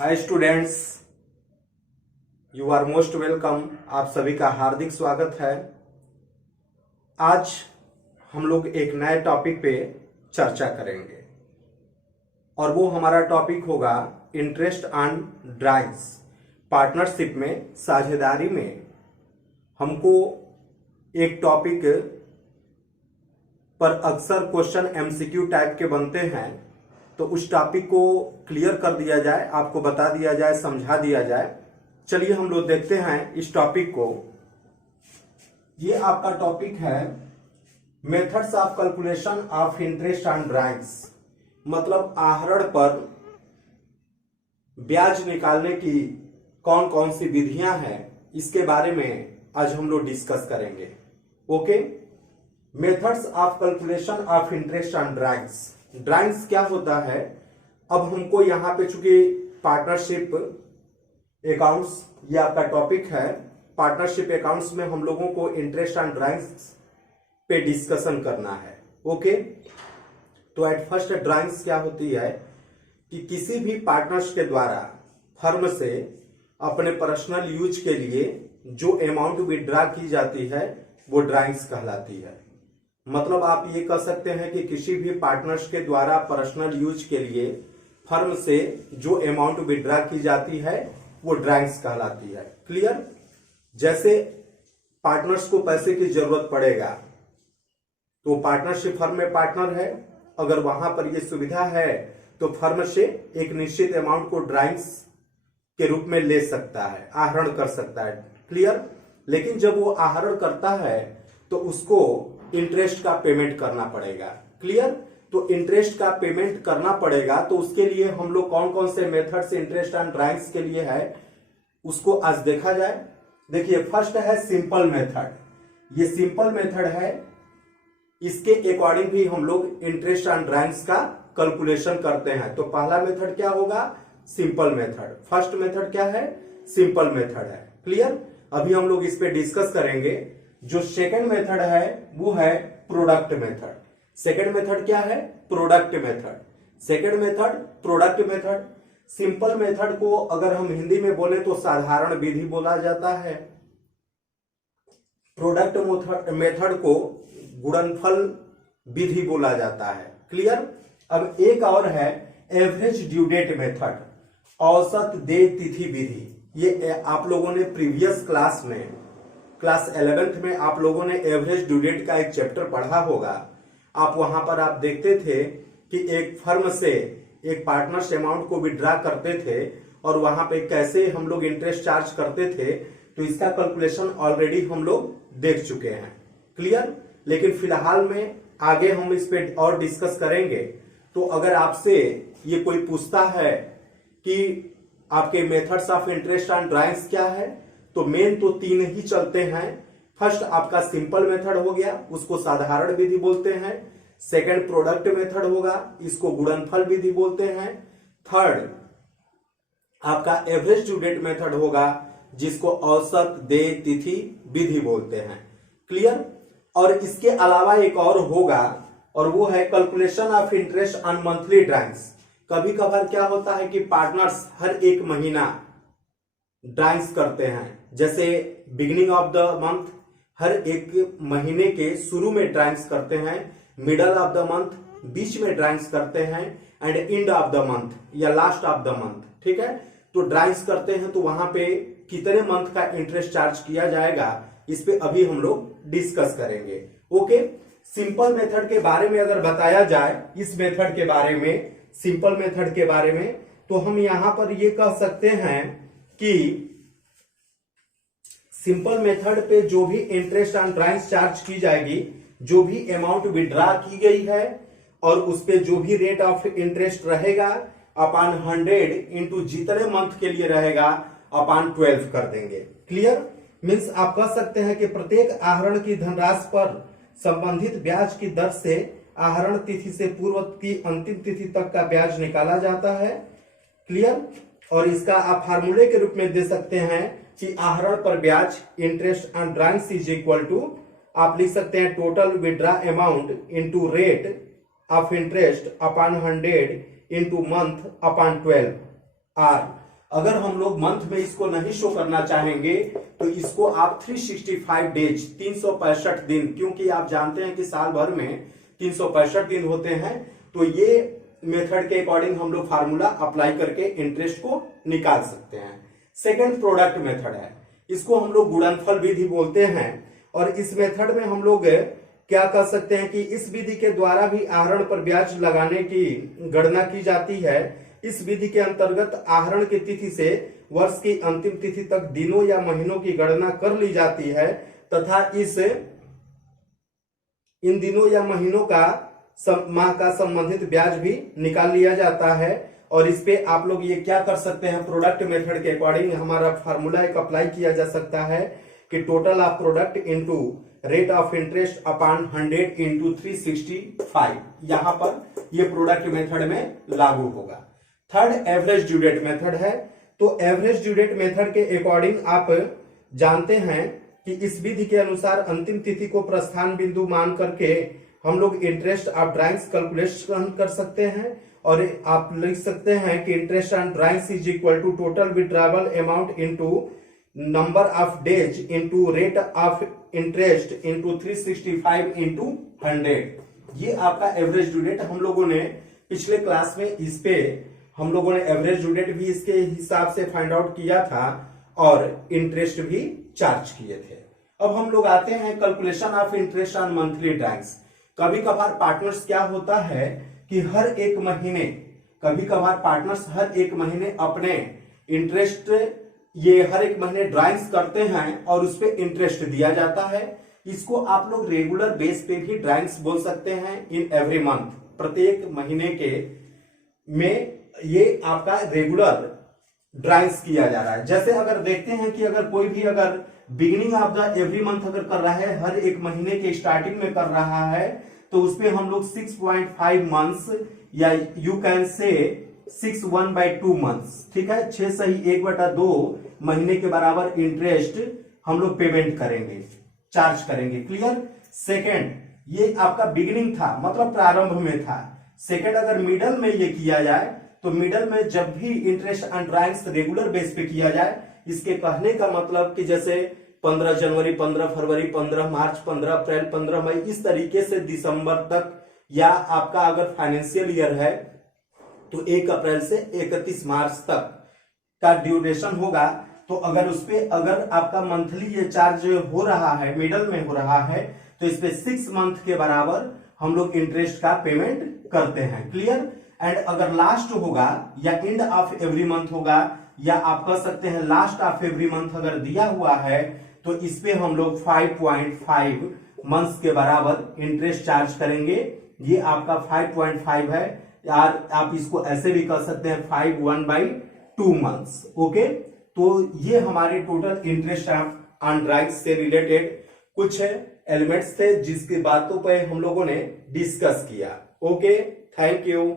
Hi students, you are most welcome. आप सभी का हार्दिक स्वागत है। आज हम लोग एक नए टॉपिक पे चर्चा करेंगे और वो हमारा टॉपिक होगा इंटरेस्ट ऑन ड्राइव्स। पार्टनरशिप में, साझेदारी में हमको एक टॉपिक पर अक्सर क्वेश्चन एमसीक्यू टाइप के बनते हैं, तो उस टॉपिक को क्लियर कर दिया जाए, आपको बता दिया जाए, समझा दिया जाए। चलिए हम लोग देखते हैं इस टॉपिक को। ये आपका टॉपिक है methods of calculation of interest on drives, मतलब आहरण पर ब्याज निकालने की कौन कौन सी विधियां हैं, इसके बारे में आज हम लोग डिस्कस करेंगे। Okay, methods of calculation of interest on drives. Drives क्या होता है? अब हमको यहाँ पे चूंकि पार्टनरशिप अकाउंट्स ये आपका टॉपिक है, पार्टनरशिप अकाउंट्स में हम लोगों को इंटरेस्ट ऑन ड्राइव्स पे डिस्कशन करना है। ओके, तो एट फर्स्ट ड्राइव्स क्या होती है कि किसी भी पार्टनर्स के द्वारा फर्म से अपने पर्सनल यूज के लिए जो अमाउंट विड्रॉ की जाती है वो ड्राइव्स कहलाती है। मतलब आप ये कह सकते हैं कि किसी भी पार्टनर्स के द्वारा पर्सनल यूज के लिए फर्म से जो अमाउंट विड्रॉ की जाती है वो ड्राइव्स कहलाती है। क्लियर? जैसे पार्टनर्स को पैसे की जरूरत पड़ेगा तो पार्टनरशिप फर्म में पार्टनर है, अगर वहां पर ये सुविधा है तो फर्म से एक निश्चित अमाउंट को ड्राइव्स के रूप में ले सकता है, आहरण कर सकता है। क्लियर? लेकिन जब वो आहरण करता है तो उसको इंटरेस्ट का पेमेंट करना पड़ेगा। क्लियर? तो इंटरेस्ट का पेमेंट करना पड़ेगा, तो उसके लिए हम लोग कौन कौन से मेथड से इंटरेस्ट ऑन ड्राइव्स के लिए है उसको आज देखा जाए। देखिए, फर्स्ट है सिंपल मेथड। ये सिंपल मेथड है, इसके अकॉर्डिंग भी हम लोग इंटरेस्ट ऑन ड्राइव्स का कैलकुलेशन करते हैं। तो पहला मेथड क्या होगा? Simple method. फर्स्ट मेथड क्या है? सिंपल मेथड है। क्लियर? अभी हम लोग इस पे डिस्कस करेंगे। जो सेकंड मेथड है वो है प्रोडक्ट मेथड। सेकंड मेथड क्या है? Product method. Second method product method. Simple method को अगर हम हिंदी में बोले तो साधारण विधि बोला जाता है। प्रोडक्ट मेथड को गुणनफल विधि बोला जाता है। क्लियर? अब एक और है एवरेज ड्यू डेट मेथड, औसत देय तिथि विधि। ये आप लोगों ने प्रीवियस क्लास में, क्लास 11th में आप लोगों ने एवरेज ड्यू डेट का एक चैप्टर पढ़ा होगा। आप वहां पर आप देखते थे कि एक फर्म से एक पार्टनर्स अमाउंट को विड्रॉ करते थे और वहां पे कैसे हम लोग इंटरेस्ट चार्ज करते थे, तो इसका कैलकुलेशन ऑलरेडी हम लोग देख चुके हैं। क्लियर? लेकिन फिलहाल में आगे हम इस पे और डिस्कस करेंगे। तो अगर आपसे ये कोई पूछता है कि आपके methods of interest on drives क्या है, तो मेन तो तीन ही चलते हैं। फर्स्ट आपका सिंपल मेथड हो गया, उसको साधारण विधि बोलते हैं। सेकंड प्रोडक्ट मेथड होगा, इसको गुणनफल विधि बोलते हैं। थर्ड आपका एवरेज ड्यू डेट मेथड होगा, जिसको औसत देय तिथि विधि बोलते हैं। क्लियर? और इसके अलावा एक और होगा और वो है calculation of interest on monthly drives. कभी कभार क्या होता है कि पार्टनर्स हर एक महीना ड्राइव्स करते हैं। जैसे बिगिनिंग ऑफ द मंथ, हर एक महीने के शुरू में ड्राइव्स करते हैं, मिडल ऑफ द मंथ बीच में ड्राइव्स करते हैं, and end of the month या लास्ट ऑफ द मंथ। ठीक है? तो ड्राइव्स करते हैं तो वहां पे कितने मंथ का इंटरेस्ट चार्ज किया जाएगा, इस पे अभी हम लोग डिस्कस करेंगे। ओके, सिंपल मेथड के बारे में अगर बताया जाए, इस मेथड के बारे में, सिंपल मेथड के बारे में, तो हम यहां पर ये कह सकते हैं कि सिंपल मेथड पे जो भी इंटरेस्ट ऑन ड्राइव्स चार्ज की जाएगी, जो भी अमाउंट विड्रॉ की गई है और उस पे जो भी रेट ऑफ इंटरेस्ट रहेगा अपॉन 100 इंटू जितने मंथ के लिए रहेगा अपॉन 12 कर देंगे। क्लियर? मीन्स आप कह सकते हैं कि प्रत्येक आहरण की धनराशि पर संबंधित ब्याज की दर से आहरण तिथि से पूर्व की अंतिम तिथि तक का ब्याज निकाला जाता है। क्लियर? और इसका आप फार्मूले के रूप में दे सकते हैं कि आहरण पर ब्याज interest on drawings is equal to, आप लिख सकते हैं total withdraw amount into rate of interest upon 100 into month upon 12 or अगर हम लोग मंथ में इसको नहीं शो करना चाहेंगे तो इसको आप 365 डेज 365 दिन, क्योंकि आप जानते हैं कि साल भर में 365 दिन होते हैं, तो ये मेथड के अकॉर्डिंग हम लोग फार्मूला अप्लाई करके इंटरेस्ट को निकाल सकते हैं। सेकेंड प्रोडक्ट मेथड है, इसको हम लोग गुणनफल विधि बोलते हैं। और इस मेथड में हम लोग क्या कर सकते हैं कि इस विधि के द्वारा भी आहरण पर ब्याज लगाने की गणना की जाती है। इस विधि के अंतर्गत आहरण की तिथि से वर्ष की अंतिम तिथि तक दिनों या महीनों की गणना कर ली जाती है तथा इन दिनों या महीनों का माह का संबंधित ब्याज भी निकाल लिया जाता है। और इस पे आप लोग ये क्या कर सकते हैं, प्रोडक्ट मेथड के अकॉर्डिंग हमारा फार्मूला एक अप्लाई किया जा सकता है कि total of product into rate of interest upon 100 into 365, यहां पर ये प्रोडक्ट मेथड में लागू होगा। Third average due date method है। तो एवरेज ड्यू डेट मेथड के अकॉर्डिंग आप जानते हैं कि इस विधि के अनुसार अंतिम तिथि को प्रस्थान बिंदु मान करके हम लोग इंटरेस्ट ऑफ ड्राइंग्स कैलकुलेशन कर सकते हैं। और आप लिख सकते हैं कि interest on drawings is equal to total withdrawal amount into number of days into rate of interest into 365 into 100। ये आपका एवरेज ड्यू डेट, हम लोगों ने पिछले क्लास में इस पे हम लोगों ने एवरेज ड्यू डेट भी इसके हिसाब से फाइंड आउट किया था और इंटरेस्ट भी चार्ज किए थे। अब हम लोग आते हैं calculation of interest on monthly drawings. कभी कभार पार्टनर्स क्या होता है कि हर एक महीने, कभी कभार पार्टनर्स हर एक महीने अपने इंटरेस्ट ये हर एक महीने ड्राइंग्स करते हैं और उस पे इंटरेस्ट दिया जाता है। इसको आप लोग रेगुलर बेस पे भी ड्राइंग्स बोल सकते हैं। इन एवरी मंथ, प्रत्येक महीने के में ये आपका रेगुलर ड्राइंग्स किया जा रहा है। जैसे अगर देखते हैं कि अगर कोई भी अगर beginning of the every month अगर कर रहा है, हर एक महीने के स्टार्टिंग में कर रहा है, तो उसपे हम लोग 6.5 मंथ्स या यू कैन से 6/2 मंथ्स, ठीक है, 6 सही 1/2 महीने के बराबर इंटरेस्ट हम लोग पेमेंट करेंगे, चार्ज करेंगे। क्लियर। सेकेंड, ये आपका बिगिनिंग था, मतलब प्रारंभ में था। सेकेंड, अगर मिडल में ये किया जाए तो मिडल में जब भी interest on drawings regular base पे किया जाए, इसके कहने का मतलब कि जैसे 15 जनवरी, 15 फरवरी, 15 मार्च, 15 अप्रैल, 15 मई, इस तरीके से दिसंबर तक, या आपका अगर फाइनेंशियल ईयर है तो 1 अप्रैल से 31 मार्च तक का ड्यूरेशन होगा। तो अगर उसपे अगर आपका मंथली ये चार्ज हो रहा है, मिडल में हो रहा है, तो इस पे 6 मंथ के बराबर हम लोग इंटरेस्ट का पेमेंट करते हैं। क्लियर। एंड अगर लास्ट होगा या एंड ऑफ एवरी मंथ होगा, या आप कह सकते हैं लास्ट ऑफ एवरी मंथ अगर दिया हुआ है, तो इस पे हम लोग 5.5 मंथ्स के बराबर इंटरेस्ट चार्ज करेंगे। ये आपका 5.5 है, यार आप इसको ऐसे भी कर सकते हैं 5/1/2 मंथ्स। ओके, तो ये हमारे टोटल इंटरेस्ट ऑन ड्राइंग्स से रिलेटेड कुछ एलिमेंट्स थे जिसकी बातों पे हम लोगों ने डिस्कस किया। Okay, thank you.